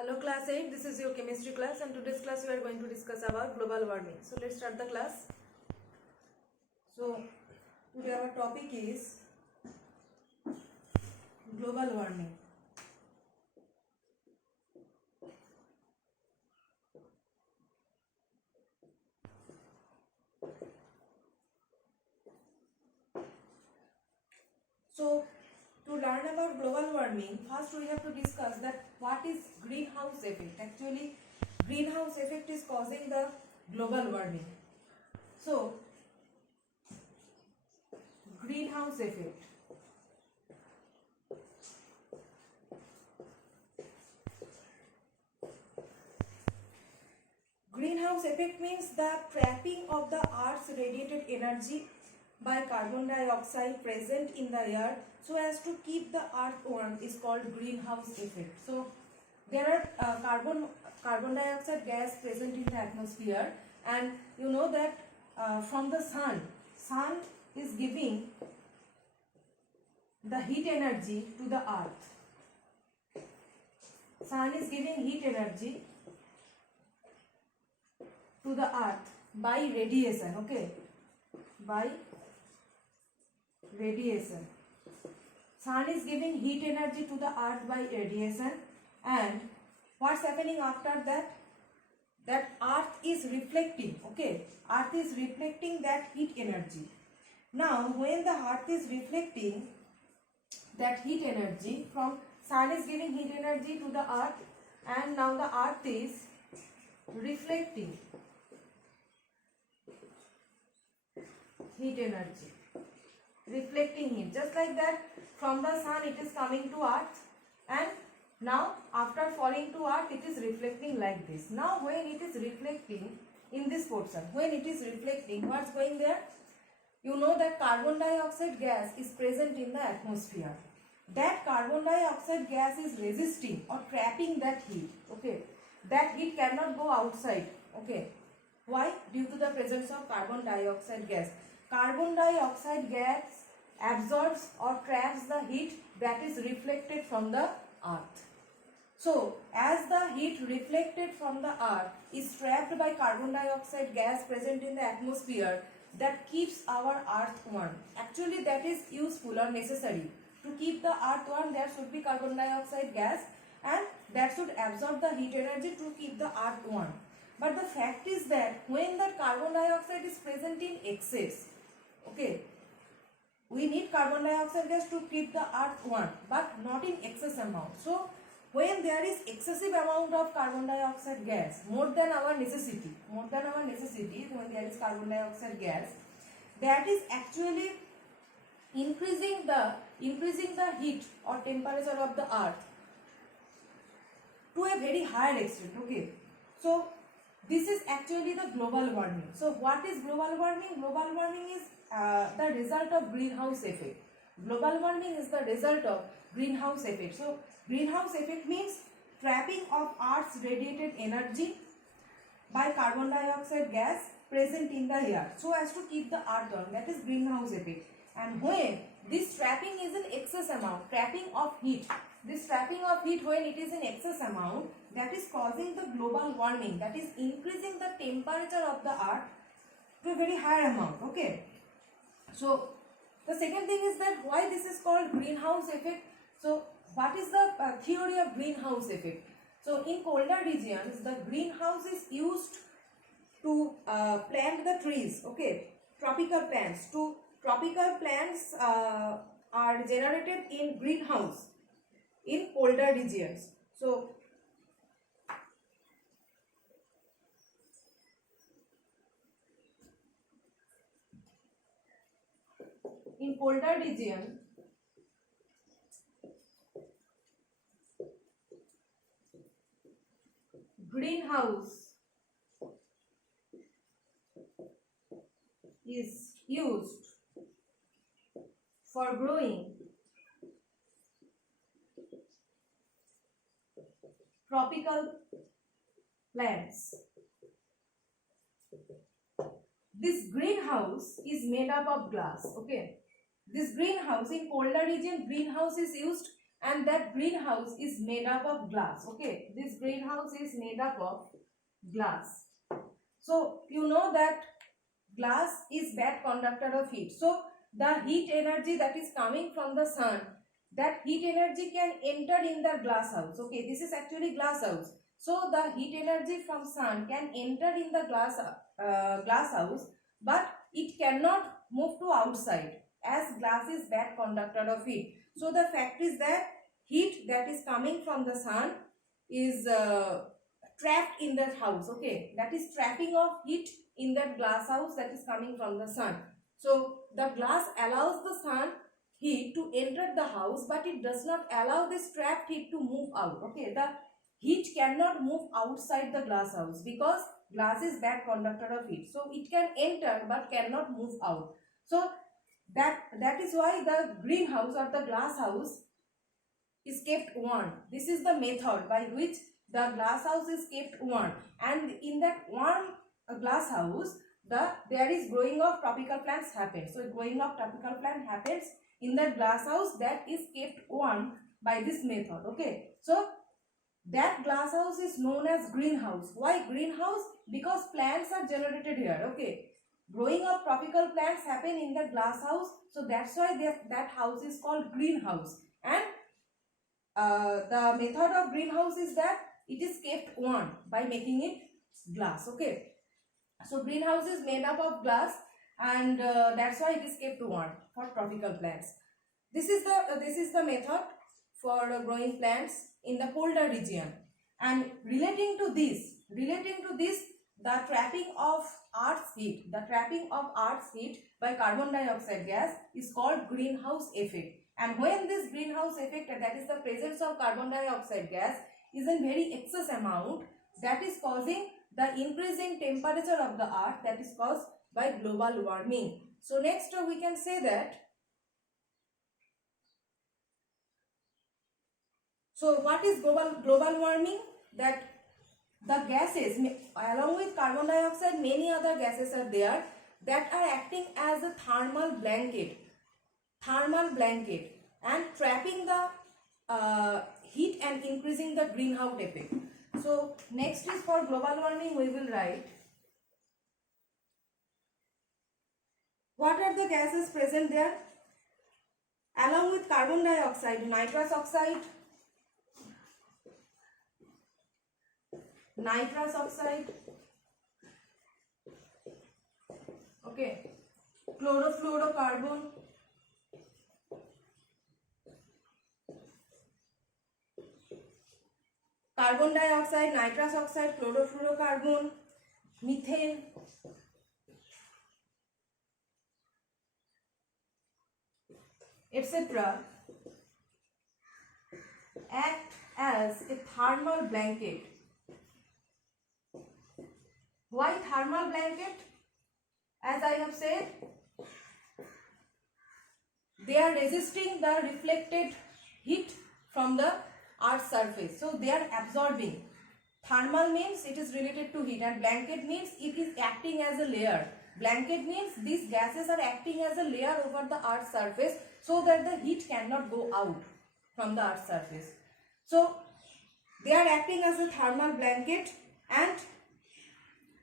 Hello class 8, this is your chemistry class and today's class we are going to discuss about global warming. So let's start the class. So today our topic is global warming. So to learn about global warming, first we have to discuss that what is greenhouse effect. Actually greenhouse effect is causing the global warming. So greenhouse effect. Greenhouse effect means the trapping of the Earth's radiated energy by carbon dioxide present in the air so as to keep the Earth warm is called greenhouse effect. So there are carbon dioxide gas present in the atmosphere, and you know that from the sun is giving the heat energy to the Earth. Sun is giving heat energy to the Earth by radiation, okay, by radiation. Sun is giving heat energy to the Earth by radiation, and what's happening after that? That Earth is reflecting, okay, Earth is reflecting that heat energy. Now when the Earth is reflecting that heat energy from Sun is giving heat energy to the Earth, and now the Earth is reflecting heat energy, reflecting heat, just like that from the sun it is coming to Earth, and now after falling to Earth it is reflecting like this. Now when it is reflecting in this portion, when it is reflecting, what's going there? You know that carbon dioxide gas is present in the atmosphere. That carbon dioxide gas is resisting or trapping that heat, okay. That heat cannot go outside, okay. Why? Due to the presence of carbon dioxide gas. Carbon dioxide gas absorbs or traps the heat that is reflected from the Earth. So, as the heat reflected from the Earth is trapped by carbon dioxide gas present in the atmosphere, that keeps our Earth warm. Actually, that is useful or necessary. To keep the Earth warm, there should be carbon dioxide gas, and that should absorb the heat energy to keep the Earth warm. But the fact is that when the carbon dioxide is present in excess, okay, we need carbon dioxide gas to keep the Earth warm, but not in excess amount. So when there is excessive amount of carbon dioxide gas, more than our necessity, when there is carbon dioxide gas, that is actually increasing the heat or temperature of the Earth to a very higher extent, okay. So this is actually the global warming. So what is global warming? Global warming is the result of greenhouse effect. Global warming is the result of greenhouse effect. So greenhouse effect means trapping of Earth's radiated energy by carbon dioxide gas present in the air so as to keep the Earth warm. That is greenhouse effect. And when this trapping is in excess amount, trapping of heat, this trapping of heat when it is in excess amount, that is causing the global warming, that is increasing the temperature of the Earth to a very high amount, okay. So the second thing is that why this is called greenhouse effect. So what is the theory of greenhouse effect? So in colder regions, the greenhouse is used to plant the trees, okay, tropical plants. Tropical plants are generated in greenhouse in colder regions. So in colder region, greenhouse is used for growing tropical plants. This greenhouse is made up of glass, okay. This greenhouse in colder region, greenhouse is used and that greenhouse is made up of glass. Okay, this greenhouse is made up of glass. So you know that glass is bad conductor of heat. So the heat energy that is coming from the sun, that heat energy can enter in the glass house. Okay, this is actually glass house. So the heat energy from sun can enter in the glass house, but it cannot move to outside as glass is bad conductor of heat. So the fact is that heat that is coming from the sun is trapped in that house. Okay, that is trapping of heat in that glass house that is coming from the sun. So the glass allows the sun heat to enter the house, but it does not allow this trapped heat to move out. Okay, the heat cannot move outside the glass house because glass is bad conductor of heat. So it can enter but cannot move out. So that is why the greenhouse or the glass house is kept warm. This is the method by which the glass house is kept warm, and in that warm glass house there is growing of tropical plants happens. So growing of tropical plant happens in the glass house that is kept warm by this method. Okay, so that glass house is known as greenhouse. Why greenhouse? Because plants are generated here. Okay, growing of tropical plants happen in the glass house, so that's why that house is called greenhouse. And the method of greenhouse is that it is kept warm by making it glass. Okay, so greenhouse is made up of glass, and that's why it is kept warm for tropical plants. This is the method for growing plants in the colder region. And relating to this, the trapping of Earth's heat, by carbon dioxide gas is called greenhouse effect. And when this greenhouse effect, that is the presence of carbon dioxide gas, is in very excess amount, that is causing the increase in temperature of the earth, that is caused by global warming. So next we can say that, so what is global warming? That the gases along with carbon dioxide, many other gases are there that are acting as a thermal blanket and trapping the heat and increasing the greenhouse effect. So next is for global warming, we will write what are the gases present there. Along with carbon dioxide, nitrous oxide, okay, chlorofluorocarbon, carbon dioxide, nitrous oxide, chlorofluorocarbon, methane, etc. act as a thermal blanket. Why thermal blanket? As I have said, they are resisting the reflected heat from the Earth's surface. So they are absorbing. Thermal means it is related to heat, and blanket means it is acting as a layer. Blanket means these gases are acting as a layer over the Earth's surface so that the heat cannot go out from the Earth's surface. So they are acting as a thermal blanket and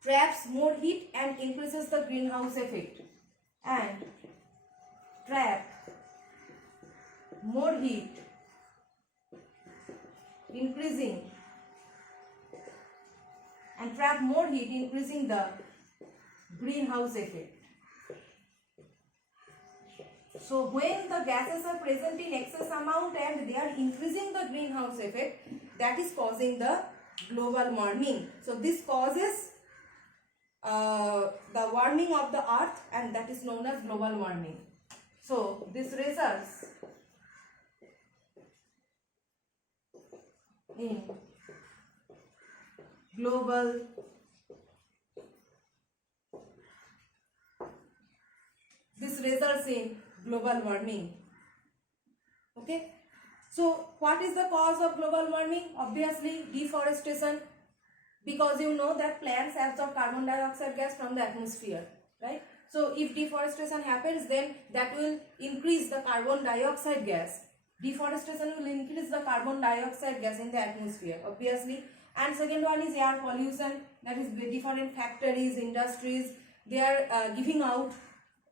traps more heat and increases the greenhouse effect, and trap more heat, increasing the greenhouse effect. So when the gases are present in excess amount and they are increasing the greenhouse effect, that is causing the global warming. So this causes the warming of the earth, and that is known as global warming. So this results in global warming. Okay, so what is the cause of global warming? Obviously deforestation, because you know that plants absorb carbon dioxide gas from the atmosphere, right? So if deforestation happens, then that will increase the carbon dioxide gas, Deforestation will increase the carbon dioxide gas in the atmosphere, obviously. And second one is air pollution, that is different factories, industries, they are giving out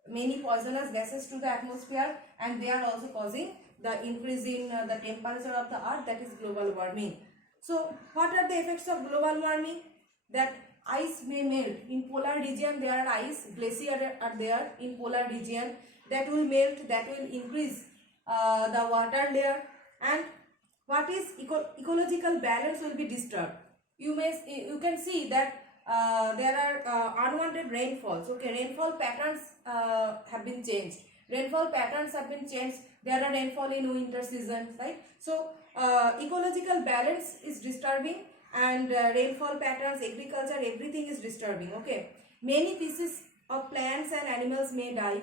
many poisonous gases to the atmosphere, and they are also causing the increase in the temperature of the earth, that is global warming. So what are the effects of global warming? That ice may melt in polar region, there are ice, glacier are there in polar region, that will melt, that will increase the water layer, and what is ecological balance will be disturbed. You can see that there are unwanted rainfalls. Okay, rainfall patterns have been changed. Rainfall patterns have been changed. There are rainfall in winter season, right? So ecological balance is disturbing, and rainfall patterns, agriculture, everything is disturbing. Okay, many species of plants and animals may die.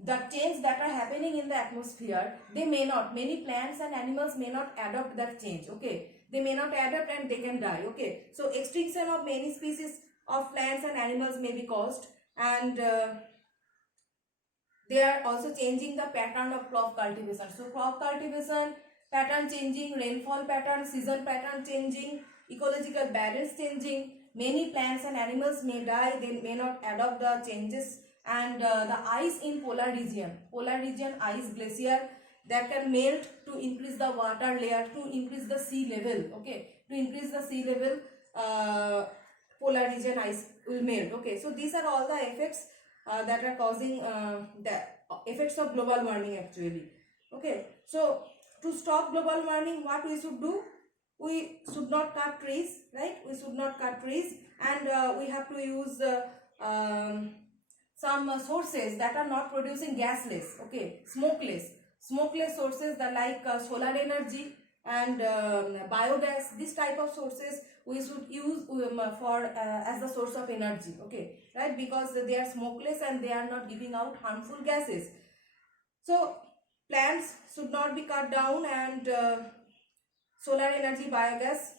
The change that are happening in the atmosphere, they may not, many plants and animals may not adopt that change. Okay, they may not adapt and they can die. Okay, so extinction of many species of plants and animals may be caused, and they are also changing the pattern of crop cultivation. So crop cultivation pattern changing, rainfall pattern, season pattern changing, ecological balance changing, many plants and animals may die, they may not adopt the changes, and the ice in polar region ice, glacier, that can melt to increase the water layer, to increase the sea level. Okay, to increase the sea level, polar region ice will melt. Okay, so these are all the effects that are causing the effects of global warming actually. Okay, so to stop global warming, what we should do? We should not cut trees, right? We should not cut trees, and we have to use some sources that are not producing gasless. Okay, smokeless sources that like solar energy and biogas. This type of sources we should use for as the source of energy. Okay, right, because they are smokeless and they are not giving out harmful gases. So plants should not be cut down, and solar energy, biogas,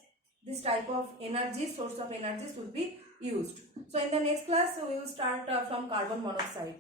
this type of energy, source of energy should be used. So in the next class we will start from carbon monoxide.